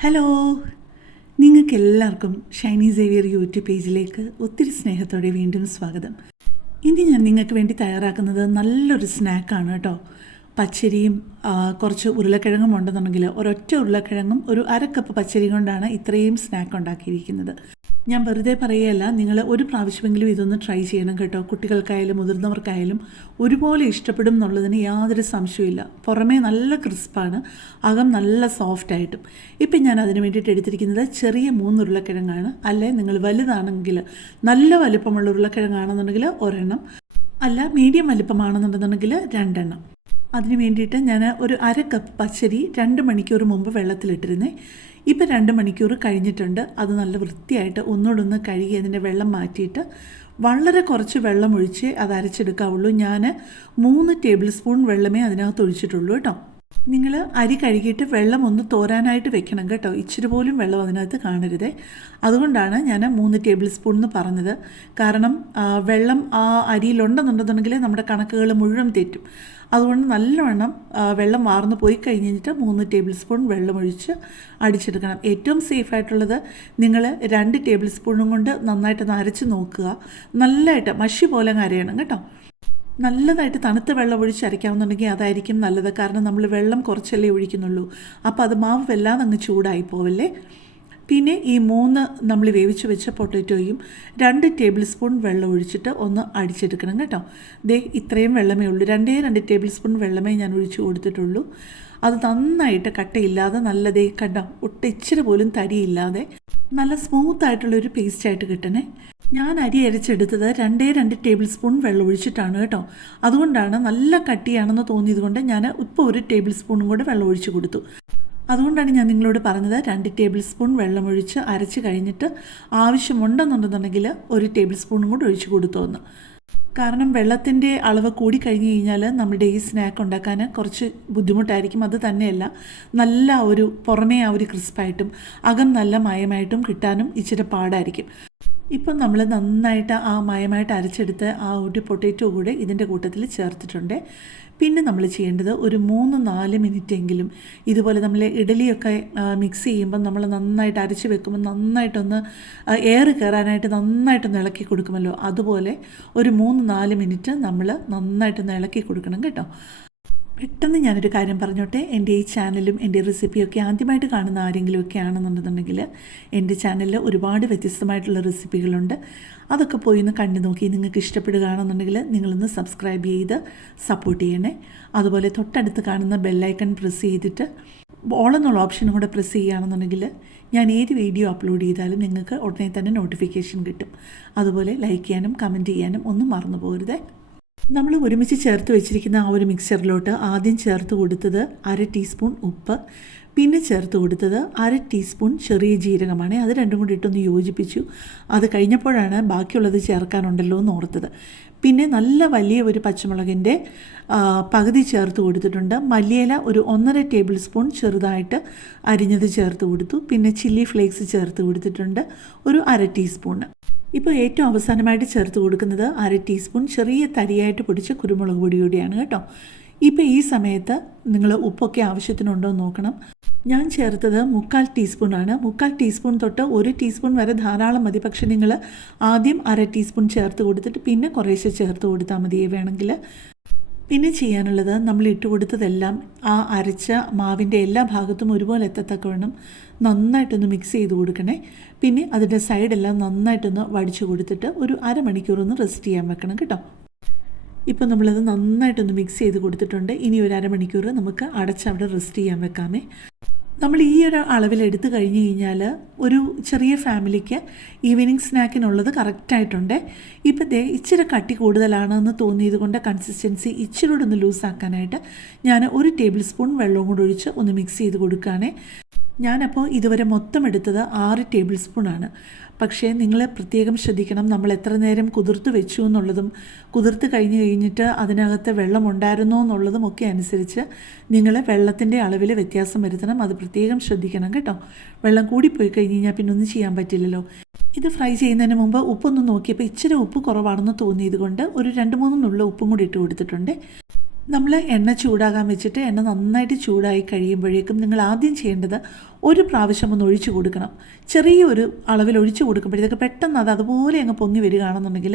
Hello നിങ്ങൾക്ക് എല്ലാവർക്കും Shiny Xavier YouTube പേജിലേക്ക് ഒത്തിരി സ്നേഹത്തോടെ വീണ്ടും സ്വാഗതം. ഇനി ഞാൻ നിങ്ങൾക്ക് വേണ്ടി തയ്യാറാക്കുന്നത് നല്ലൊരു സ്നാക്കാണ് കേട്ടോ. പച്ചരിയും കുറച്ച് ഉരുളക്കിഴങ്ങും ഉണ്ടെന്നുണ്ടെങ്കിൽ ഒരൊറ്റ ഉരുളക്കിഴങ്ങും ഒരു അര കപ്പ് പച്ചരി കൊണ്ടാണ് ഇത്രയും സ്നാക്ക് ഉണ്ടാക്കിയിരിക്കുന്നത്. ഞാൻ വെറുതെ പറയുകയല്ല നിങ്ങൾ ഒരു പ്രാവശ്യമെങ്കിലും ഇതൊന്ന് ട്രൈ ചെയ്യണം കേട്ടോ. കുട്ടികൾക്കായാലും മുതിർന്നവർക്കായാലും ഒരുപോലെ ഇഷ്ടപ്പെടും എന്നുള്ളതിന് യാതൊരു സംശയമില്ല പുറമേ നല്ല ക്രിസ്പാണ് അകം നല്ല സോഫ്റ്റ് ആയിട്ടും. ഇപ്പം ഞാൻ അതിന് വേണ്ടിയിട്ട് എടുത്തിരിക്കുന്നത് ചെറിയ മൂന്ന് ഉരുളക്കിഴങ്ങാണ്. അല്ലെ? നിങ്ങൾ വലുതാണെങ്കിൽ നല്ല വലുപ്പമുള്ള ഉരുളക്കിഴങ്ങാണെന്നുണ്ടെങ്കിൽ ഒരെണ്ണം. അല്ല മീഡിയം വലുപ്പമാണെന്നുണ്ടെന്നുണ്ടെങ്കിൽ രണ്ടെണ്ണം. അതിന് വേണ്ടിയിട്ട് ഞാൻ ഒരു അര കപ്പ് പച്ചരി രണ്ട് മണിക്കൂർ മുമ്പ് വെള്ളത്തിലിട്ടിരുന്നേ. ഇപ്പം രണ്ട് മണിക്കൂർ കഴിഞ്ഞിട്ടുണ്ട്. അത് നല്ല വൃത്തിയായിട്ട് ഒന്നോടൊന്ന് കഴുകി അതിന്റെ വെള്ളം മാറ്റിയിട്ട് വളരെ കുറച്ച് വെള്ളം ഒഴിച്ച് അത് അരച്ചെടുക്കാവുള്ളൂ. ഞാൻ മൂന്ന് ടേബിൾ സ്പൂൺ വെള്ളമേ അതിനകത്ത് ഒഴിച്ചിട്ടുള്ളൂ കേട്ടോ. നിങ്ങൾ അരി കഴുകിയിട്ട് വെള്ളം ഒന്ന് തോരാനായിട്ട് വെക്കണം കേട്ടോ. ഇച്ചിരി പോലും വെള്ളം അതിനകത്ത് കാണരുതേ. അതുകൊണ്ടാണ് ഞാൻ മൂന്ന് ടേബിൾ സ്പൂൺ എന്ന് പറഞ്ഞത്. കാരണം വെള്ളം ആ അരിയിലുണ്ടെന്നുണ്ടെന്നുണ്ടെങ്കിൽ നമ്മുടെ കണക്കുകൾ മുഴുവൻ തെറ്റും. അതുകൊണ്ട് നല്ലവണ്ണം വെള്ളം വാർന്നു പോയി കഴിഞ്ഞിട്ട് മൂന്ന് ടേബിൾ സ്പൂൺ വെള്ളം ഒഴിച്ച് അടിച്ചെടുക്കണം. ഏറ്റവും സേഫ് ആയിട്ടുള്ളത് നിങ്ങൾ രണ്ട് ടേബിൾ സ്പൂണും കൊണ്ട് നന്നായിട്ടൊന്ന് അരച്ച് നോക്കുക. നല്ലതായിട്ട് മഷി പോലെ അരയണം കേട്ടോ. നല്ലതായിട്ട് തണുത്ത വെള്ളം ഒഴിച്ച് അരയ്ക്കാവുന്നുണ്ടെങ്കിൽ അതായിരിക്കും നല്ലത്. കാരണം നമ്മൾ വെള്ളം കുറച്ചല്ലേ ഒഴിക്കുന്നുള്ളൂ. അപ്പോൾ അത് മാവ് വല്ലാതെ അങ്ങ് ചൂടായി പോവല്ലേ? പിന്നെ ഈ മൂന്ന് നമ്മൾ വേവിച്ച് വെച്ച പൊട്ടറ്റോയും രണ്ട് ടേബിൾ സ്പൂൺ വെള്ളം ഒഴിച്ചിട്ട് ഒന്ന് അടിച്ചെടുക്കണം കേട്ടോ. ദേ ഇത്രയും വെള്ളമേ ഉള്ളൂ. രണ്ടേ രണ്ട് ടേബിൾ സ്പൂൺ വെള്ളമേ ഞാൻ ഒഴിച്ച് കൊടുത്തിട്ടുള്ളൂ. അത് നന്നായിട്ട് കട്ടയില്ലാതെ നല്ലതേ കണ്ട ഒട്ടിച്ചിരി പോലും തരിയില്ലാതെ നല്ല സ്മൂത്തായിട്ടുള്ളൊരു പേസ്റ്റായിട്ട് കിട്ടണേ. ഞാൻ അരി അരച്ചെടുത്തത് രണ്ടേ രണ്ട് ടേബിൾ സ്പൂൺ വെള്ളം ഒഴിച്ചിട്ടാണ് കേട്ടോ. അതുകൊണ്ടാണ് നല്ല കട്ടിയാണെന്ന് തോന്നിയത് കൊണ്ട് ഞാൻ ഇപ്പോൾ ഒരു ടേബിൾ സ്പൂണും കൂടെ വെള്ളം ഒഴിച്ച് കൊടുത്തു. അതുകൊണ്ടാണ് ഞാൻ നിങ്ങളോട് പറഞ്ഞത് രണ്ട് ടേബിൾ സ്പൂൺ വെള്ളമൊഴിച്ച് അരച്ച് കഴിഞ്ഞിട്ട് ആവശ്യമുണ്ടെന്നുണ്ടെന്നുണ്ടെങ്കിൽ ഒരു ടേബിൾ സ്പൂണും കൂടെ ഒഴിച്ച് കൊടുത്തു എന്ന് കാരണം വെള്ളത്തിന്റെ അളവ് കൂടി കഴിഞ്ഞ് കഴിഞ്ഞാൽ നമ്മുടെ ഈ സ്നാക്ക് ഉണ്ടാക്കാൻ കുറച്ച് ബുദ്ധിമുട്ടായിരിക്കും. അത് തന്നെയല്ല നല്ല ഒരു പുറമേ ആ ഒരു ക്രിസ്പായിട്ടും അകം നല്ല മയമായിട്ടും കിട്ടാനും ഇച്ചിരി പാടായിരിക്കും. ഇപ്പം നമ്മൾ നന്നായിട്ട് ആ മയമായിട്ട് അരച്ചെടുത്ത് ആ ഒരു പൊട്ടേറ്റോ കൂടെ ഇതിന്റെ കൂട്ടത്തിൽ ചേർത്തിട്ടുണ്ട്. പിന്നെ നമ്മൾ ചെയ്യേണ്ടത് ഒരു മൂന്ന് നാല് എങ്കിലും ഇതുപോലെ നമ്മൾ ഇഡലിയൊക്കെ മിക്സ് ചെയ്യുമ്പോൾ നമ്മൾ നന്നായിട്ട് അരച്ച് വെക്കുമ്പോൾ നന്നായിട്ടൊന്ന് എയർ കയറാനായിട്ട് നന്നായിട്ടൊന്ന് ഇളക്കി കൊടുക്കുമല്ലോ. അതുപോലെ ഒരു മൂന്ന് നാല് മിനിറ്റ് നമ്മൾ നന്നായിട്ടൊന്ന് ഇളക്കി കൊടുക്കണം കേട്ടോ. പെട്ടെന്ന് ഞാനൊരു കാര്യം പറഞ്ഞോട്ടെ? എന്റെ ഈ ചാനലും എന്റെ റെസിപ്പിയൊക്കെ ആദ്യമായിട്ട് കാണുന്ന ആരെങ്കിലുമൊക്കെ ആണെന്നുണ്ടെന്നുണ്ടെങ്കിൽ എന്റെ ചാനലിൽ ഒരുപാട് വ്യത്യസ്തമായിട്ടുള്ള റെസിപ്പികളുണ്ട്. അതൊക്കെ പോയി ഒന്ന് കണ്ടു നോക്കി നിങ്ങൾക്ക് ഇഷ്ടപ്പെടുകയാണെന്നുണ്ടെങ്കിൽ നിങ്ങളൊന്ന് സബ്സ്ക്രൈബ് ചെയ്ത് സപ്പോർട്ട് ചെയ്യണേ. അതുപോലെ തൊട്ടടുത്ത് കാണുന്ന ബെല്ലൈക്കൺ പ്രസ് ചെയ്തിട്ട് ഓൾ എന്നുള്ള ഓപ്ഷനും കൂടെ പ്രസ് ചെയ്യുകയാണെന്നുണ്ടെങ്കിൽ ഞാൻ ഏത് വീഡിയോ അപ്ലോഡ് ചെയ്താലും നിങ്ങൾക്ക് ഉടനെ തന്നെ നോട്ടിഫിക്കേഷൻ കിട്ടും. അതുപോലെ ലൈക്ക് ചെയ്യാനും കമന്റ് ചെയ്യാനും ഒന്നും മറന്നു പോകരുതേ നമ്മൾ ഒരുമിച്ച് ചേർത്ത് വെച്ചിരിക്കുന്ന ആ ഒരു മിക്സറിലോട്ട് ആദ്യം ചേർത്ത് കൊടുത്തത് അര ടീസ്പൂൺ ഉപ്പ് പിന്നെ ചേർത്ത് കൊടുത്തത് അര ടീസ്പൂൺ ചെറിയ ജീരകമാണ്. അത് രണ്ടും കൂടി ഇട്ടൊന്ന് യോജിപ്പിച്ചു. അത് കഴിഞ്ഞപ്പോഴാണ് ബാക്കിയുള്ളത് ചേർക്കാനുണ്ടല്ലോ എന്ന് ഓർത്തത്. പിന്നെ നല്ല വലിയ ഒരു പച്ചമുളകിന്റെ പകുതി ചേർത്ത് കൊടുത്തിട്ടുണ്ട്. മല്ലിയില ഒരു ഒന്നര ടേബിൾ സ്പൂൺ ചെറുതായിട്ട് അരിഞ്ഞത് ചേർത്ത് കൊടുത്തു. പിന്നെ ചില്ലി ഫ്ലേക്സ് ചേർത്ത് കൊടുത്തിട്ടുണ്ട്. ഒരു അര ടീസ്പൂണ്. ഇപ്പോൾ ഏറ്റവും അവസാനമായിട്ട് ചേർത്ത് കൊടുക്കുന്നത് അര ടീസ്പൂൺ ചെറിയ തരിയായിട്ട് പൊടിച്ച കുരുമുളക് പൊടി കൂടിയാണ് കേട്ടോ. ഇപ്പോൾ ഈ സമയത്ത് നിങ്ങൾ ഉപ്പൊക്കെ ആവശ്യത്തിനുണ്ടോ എന്ന് നോക്കണം. ഞാൻ ചേർത്തത് മുക്കാൽ ടീസ്പൂണാണ് മുക്കാൽ ടീസ്പൂൺ തൊട്ട് ഒരു ടീസ്പൂൺ വരെ ധാരാളം മതി. പക്ഷേ നിങ്ങൾ ആദ്യം അര ടീസ്പൂൺ ചേർത്ത് കൊടുത്തിട്ട് പിന്നെ കുറേശ്ശെ ചേർത്ത് കൊടുത്താൽ മതി വേണമെങ്കിൽ. പിന്നെ ചെയ്യാനുള്ളത് നമ്മൾ ഇട്ട് കൊടുത്തതെല്ലാം ആ അരച്ച മാവിന്റെ എല്ലാ ഭാഗത്തും ഒരുപോലെ എത്തത്തക്കവണ്ണം നന്നായിട്ടൊന്ന് മിക്സ് ചെയ്ത് കൊടുക്കണേ. പിന്നെ അതിന്റെ സൈഡെല്ലാം നന്നായിട്ടൊന്ന് വടിച്ചു കൊടുത്തിട്ട് ഒരു അരമണിക്കൂർ ഒന്ന് റെസ്റ്റ് ചെയ്യാൻ വെക്കണം കേട്ടോ. ഇപ്പം നമ്മളത് നന്നായിട്ടൊന്ന് മിക്സ് ചെയ്ത് കൊടുത്തിട്ടുണ്ട്. ഇനി ഒരു അരമണിക്കൂർ നമുക്ക് അടച്ച് അവിടെ റെസ്റ്റ് ചെയ്യാൻ വെക്കാമേ. നമ്മൾ ഈ ഒരു അളവിൽ എടുത്തു കഴിഞ്ഞ് കഴിഞ്ഞാൽ ഒരു ചെറിയ ഫാമിലിക്ക് ഈവനിങ് സ്നാക്കിനുള്ളത് കറക്റ്റായിട്ടുണ്ട് ഇപ്പം ദേ ഇച്ചിരി കട്ടി കൂടുതലാണെന്ന് തോന്നിയത് കൊണ്ട് കൺസിസ്റ്റൻസി ഇച്ചിരി ഒന്ന് ലൂസാക്കാനായിട്ട് ഞാൻ ഒരു ടേബിൾ സ്പൂൺ വെള്ളവും കൂടെ ഒഴിച്ച് ഒന്ന് മിക്സ് ചെയ്ത് കൊടുക്കുകയാണേ. ഞാനപ്പോൾ ഇതുവരെ മൊത്തം എടുത്തത് ആറ് ടേബിൾ സ്പൂണാണ് പക്ഷേ നിങ്ങൾ പ്രത്യേകം ശ്രദ്ധിക്കണം. നമ്മൾ എത്ര നേരം കുതിർത്ത് വെച്ചു എന്നുള്ളതും കുതിർത്ത് കഴിഞ്ഞ് കഴിഞ്ഞിട്ട് അതിനകത്ത് വെള്ളം ഉണ്ടായിരുന്നോ എന്നുള്ളതും ഒക്കെ അനുസരിച്ച് നിങ്ങൾ വെള്ളത്തിന്റെ അളവിൽ വ്യത്യാസം വരുത്തണം. അത് പ്രത്യേകം ശ്രദ്ധിക്കണം കേട്ടോ. വെള്ളം കൂടിപ്പോയി കഴിഞ്ഞ് കഴിഞ്ഞാൽ പിന്നെ ഒന്നും ചെയ്യാൻ പറ്റില്ലല്ലോ. ഇത് ഫ്രൈ ചെയ്യുന്നതിന് മുമ്പ് ഉപ്പൊന്ന് നോക്കിയപ്പോൾ ഇച്ചിരി ഉപ്പ് കുറവാണെന്ന് തോന്നിയത് കൊണ്ട് ഒരു രണ്ട് മൂന്ന് നുള്ള ഉപ്പും കൂടി ഇട്ട് കൊടുത്തിട്ടുണ്ട്. നമ്മൾ എണ്ണ ചൂടാകാൻ വെച്ചിട്ട് എണ്ണ നന്നായിട്ട് ചൂടായി കഴിയുമ്പോഴേക്കും നിങ്ങൾ ആദ്യം ചെയ്യേണ്ടത് ഒരു പ്രാവശ്യം ഒന്ന് ഒഴിച്ചു കൊടുക്കണം. ചെറിയൊരു അളവിൽ ഒഴിച്ചു കൊടുക്കുമ്പോഴേക്കും പെട്ടെന്ന് അത് അതുപോലെ അങ്ങ് പൊങ്ങി വരികയാണെന്നുണ്ടെങ്കിൽ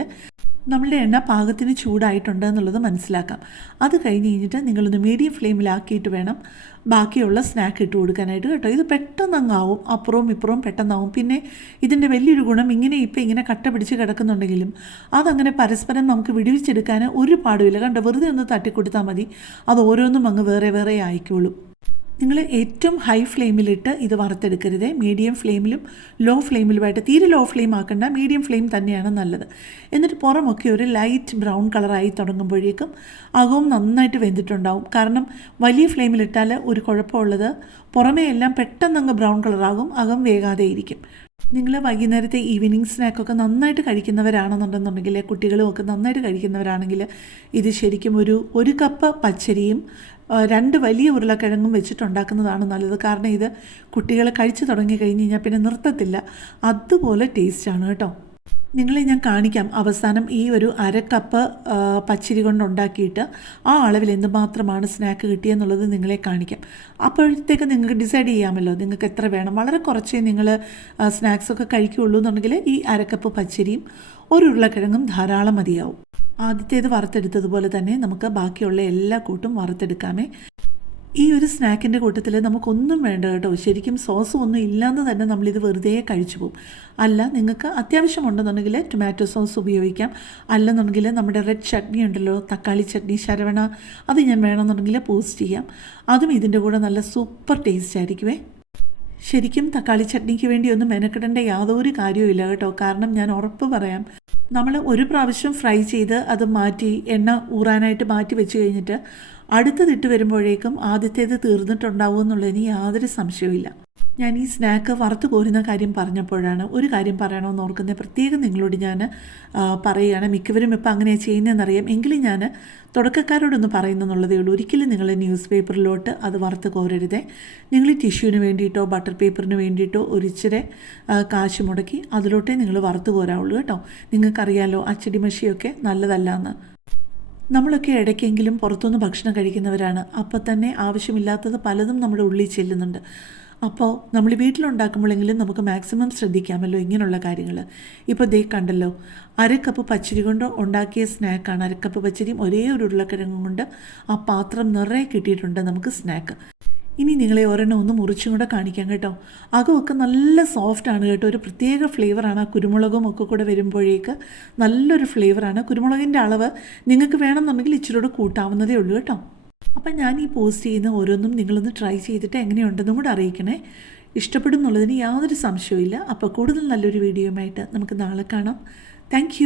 നമ്മളുടെ എണ്ണ പാകത്തിന് ചൂടായിട്ടുണ്ട് എന്നുള്ളത് മനസ്സിലാക്കാം. അത് കഴിഞ്ഞ് കഴിഞ്ഞിട്ട് നിങ്ങളൊന്ന് മീഡിയം ഫ്ലെയിമിലാക്കിയിട്ട് വേണം ബാക്കിയുള്ള സ്നാക്ക് ഇട്ട് കൊടുക്കാനായിട്ട് കേട്ടോ. ഇത് പെട്ടെന്ന് അങ്ങാവും അപ്പുറവും ഇപ്പുറവും പെട്ടെന്നാവും. പിന്നെ ഇതിന്റെ വലിയൊരു ഗുണം ഇങ്ങനെ ഇപ്പം ഇങ്ങനെ കട്ട പിടിച്ച് കിടക്കുന്നുണ്ടെങ്കിലും അതങ്ങനെ പരസ്പരം നമുക്ക് വിടുവിച്ചെടുക്കാൻ ഒരു പാടുമില്ല കണ്ടോ? വെറുതെ ഒന്ന് തട്ടിക്കൊടുത്താൽ മതി. അത് ഓരോന്നും അങ്ങ് വേറെ വേറെ ആയിക്കോളും. നിങ്ങൾ ഏറ്റവും ഹൈ ഫ്ലെയിമിലിട്ട് ഇത് വറുത്തെടുക്കരുത്. മീഡിയം ഫ്ലെയിമിലും ലോ ഫ്ലെയിമിലുമായിട്ട് തീരെ ലോ ഫ്ലെയിം ആക്കേണ്ട മീഡിയം ഫ്ലെയിം തന്നെയാണ് നല്ലത്. എന്നിട്ട് പുറമൊക്കെ ഒരു ലൈറ്റ് ബ്രൗൺ കളറായി തുടങ്ങുമ്പോഴേക്കും അകവും നന്നായിട്ട് വെന്തിട്ടുണ്ടാവും. കാരണം വലിയ ഫ്ലെയിമിലിട്ടാൽ ഒരു കുഴപ്പമുള്ളത് പുറമേ എല്ലാം പെട്ടെന്ന് അങ്ങ് ബ്രൗൺ കളറാകും അകം വേകാതെ ഇരിക്കും നിങ്ങൾ വൈകുന്നേരത്തെ ഈവനിങ് സ്നാക്കൊക്കെ നന്നായിട്ട് കഴിക്കുന്നവരാണെന്നുണ്ടെന്നുണ്ടെങ്കിൽ കുട്ടികളും ഒക്കെ നന്നായിട്ട് കഴിക്കുന്നവരാണെങ്കിൽ ഇത് ശരിക്കും ഒരു ഒരു കപ്പ് പച്ചരിയും രണ്ട് വലിയ ഉരുളക്കിഴങ്ങും വെച്ചിട്ടുണ്ടാക്കുന്നതാണ് നല്ലത്. കാരണം ഇത് കുട്ടികൾ കഴിച്ചു തുടങ്ങി കഴിഞ്ഞ് കഴിഞ്ഞാൽ പിന്നെ നിർത്തത്തില്ല. അതുപോലെ ടേസ്റ്റാണ് കേട്ടോ. നിങ്ങളെ ഞാൻ കാണിക്കാം. അവസാനം ഈ ഒരു അര കപ്പ് പച്ചരി കൊണ്ടുണ്ടാക്കിയിട്ട് ആ അളവിൽ എന്തുമാത്രമാണ് സ്നാക്ക് കിട്ടിയെന്നുള്ളത് നിങ്ങളെ കാണിക്കാം. അപ്പോഴത്തേക്ക് നിങ്ങൾക്ക് ഡിസൈഡ് ചെയ്യാമല്ലോ നിങ്ങൾക്ക് എത്ര വേണം. വളരെ കുറച്ചേ നിങ്ങൾ സ്നാക്സൊക്കെ കഴിക്കുകയുള്ളൂ എന്നുണ്ടെങ്കിൽ ഈ അര കപ്പ് പച്ചരിയും ഒരു ഉരുളക്കിഴങ്ങും ധാരാളം മതിയാവും. ആദ്യത്തേത് വറുത്തെടുത്തതുപോലെ തന്നെ നമുക്ക് ബാക്കിയുള്ള എല്ലാ കൂട്ടും വറുത്തെടുക്കാമേ. ഈ ഒരു സ്നാക്കിന്റെ കൂട്ടത്തിൽ നമുക്കൊന്നും വേണ്ട കേട്ടോ. ശരിക്കും സോസ് ഒന്നും ഇല്ലാന്ന് തന്നെ നമ്മളിത് വെറുതെ കഴിച്ചു പോകും. അല്ല നിങ്ങൾക്ക് അത്യാവശ്യമുണ്ടെന്നുണ്ടെങ്കിൽ ടൊമാറ്റോ സോസ് ഉപയോഗിക്കാം. അല്ലെന്നുണ്ടെങ്കിൽ നമ്മുടെ റെഡ് ചട്നി ഉണ്ടല്ലോ തക്കാളി ചട്നി ശരവണ അത് ഞാൻ വേണമെന്നുണ്ടെങ്കിൽ പോസ്റ്റ് ചെയ്യാം. അതും ഇതിന്റെ കൂടെ നല്ല സൂപ്പർ ടേസ്റ്റ് ആയിരിക്കുമേ ശരിക്കും തക്കാളി ചട്നിക്ക് വേണ്ടി ഒന്നും മെനക്കെടേണ്ട യാതൊരു കാര്യവുമില്ല കേട്ടോ. കാരണം ഞാൻ ഉറപ്പ് പറയാം നമ്മൾ ഒരു പ്രാവശ്യം ഫ്രൈ ചെയ്ത് അത് മാറ്റി എണ്ണ ഊറാനായിട്ട് മാറ്റി വെച്ച് കഴിഞ്ഞിട്ട് അടുത്തതിട്ട് വരുമ്പോഴേക്കും ആദ്യത്തേത് തീർന്നിട്ടുണ്ടാവും എന്നുള്ളതിന് യാതൊരു സംശയവുമില്ല. ഞാൻ ഈ സ്നാക്ക് വറുത്ത് കോരുന്ന കാര്യം പറഞ്ഞപ്പോഴാണ് ഒരു കാര്യം പറയണമെന്ന് ഓർക്കുന്നത് പ്രത്യേകം നിങ്ങളോട് ഞാൻ പറയുകയാണ്. മിക്കവരും ഇപ്പോൾ അങ്ങനെ ചെയ്യുന്നതെന്നറിയാം. എങ്കിലും ഞാൻ തുടക്കക്കാരോടൊന്ന് പറയുന്നതെന്നുള്ളതേ ഉള്ളൂ. ഒരിക്കലും നിങ്ങൾ ന്യൂസ് പേപ്പറിലോട്ട് അത് വറുത്ത് കോരരുതേ. നിങ്ങൾ ടിഷ്യൂവിന് വേണ്ടിയിട്ടോ ബട്ടർ പേപ്പറിന് വേണ്ടിയിട്ടോ ഒരിച്ചിരി കാശ് മുടക്കി അതിലോട്ടേ നിങ്ങൾ വറുത്ത് കോരാവുള്ളൂ കേട്ടോ. നിങ്ങൾക്കറിയാലോ അച്ചടി മഷിയൊക്കെ നല്ലതല്ല എന്ന് നമ്മളൊക്കെ ഇടയ്ക്കെങ്കിലും പുറത്തുനിന്ന് ഭക്ഷണം കഴിക്കുന്നവരാണ്. അപ്പോൾ തന്നെ ആവശ്യമില്ലാത്തത് പലതും നമ്മുടെ ഉള്ളിൽ ചെല്ലുന്നുണ്ട്. അപ്പോൾ നമ്മൾ വീട്ടിലുണ്ടാക്കുമ്പോഴെങ്കിലും നമുക്ക് മാക്സിമം ശ്രദ്ധിക്കാമല്ലോ ഇങ്ങനെയുള്ള കാര്യങ്ങൾ. ഇപ്പോൾ ദേ കണ്ടല്ലോ അരക്കപ്പ് പച്ചരി കൊണ്ട് ഉണ്ടാക്കിയ സ്നാക്കാണ്. അരക്കപ്പ് പച്ചരിയും ഒരേ ഒരു ഉരുളക്കിഴങ്ങും കൊണ്ട് ആ പാത്രം നിറയെ കിട്ടിയിട്ടുണ്ട് നമുക്ക് സ്നാക്ക്. ഇനി നിങ്ങളെ ഒരെണ്ണം ഒന്ന് മുറിച്ചും കൂടെ കാണിക്കാം കേട്ടോ. അകമൊക്കെ നല്ല സോഫ്റ്റാണ് കേട്ടോ. ഒരു പ്രത്യേക ഫ്ലേവറാണ് ആ കുരുമുളകും ഒക്കെ കൂടെ വരുമ്പോഴേക്ക് നല്ലൊരു ഫ്ലേവറാണ് കുരുമുളകിന്റെ അളവ് നിങ്ങൾക്ക് വേണമെന്നുണ്ടെങ്കിൽ ഇച്ചിരി കൂടെ കൂട്ടാവുന്നതേ ഉള്ളൂ കേട്ടോ. അപ്പം ഞാൻ ഈ പോസ്റ്റ് ചെയ്യുന്ന ഓരോന്നും നിങ്ങളൊന്ന് ട്രൈ ചെയ്തിട്ട് എങ്ങനെയുണ്ടെന്നും കൂടെ അറിയിക്കണേ. ഇഷ്ടപ്പെടും എന്നുള്ളതിന് യാതൊരു സംശയവും അപ്പോൾ കൂടുതൽ നല്ലൊരു വീഡിയോയുമായിട്ട് നമുക്ക് നാളെ കാണാം. താങ്ക്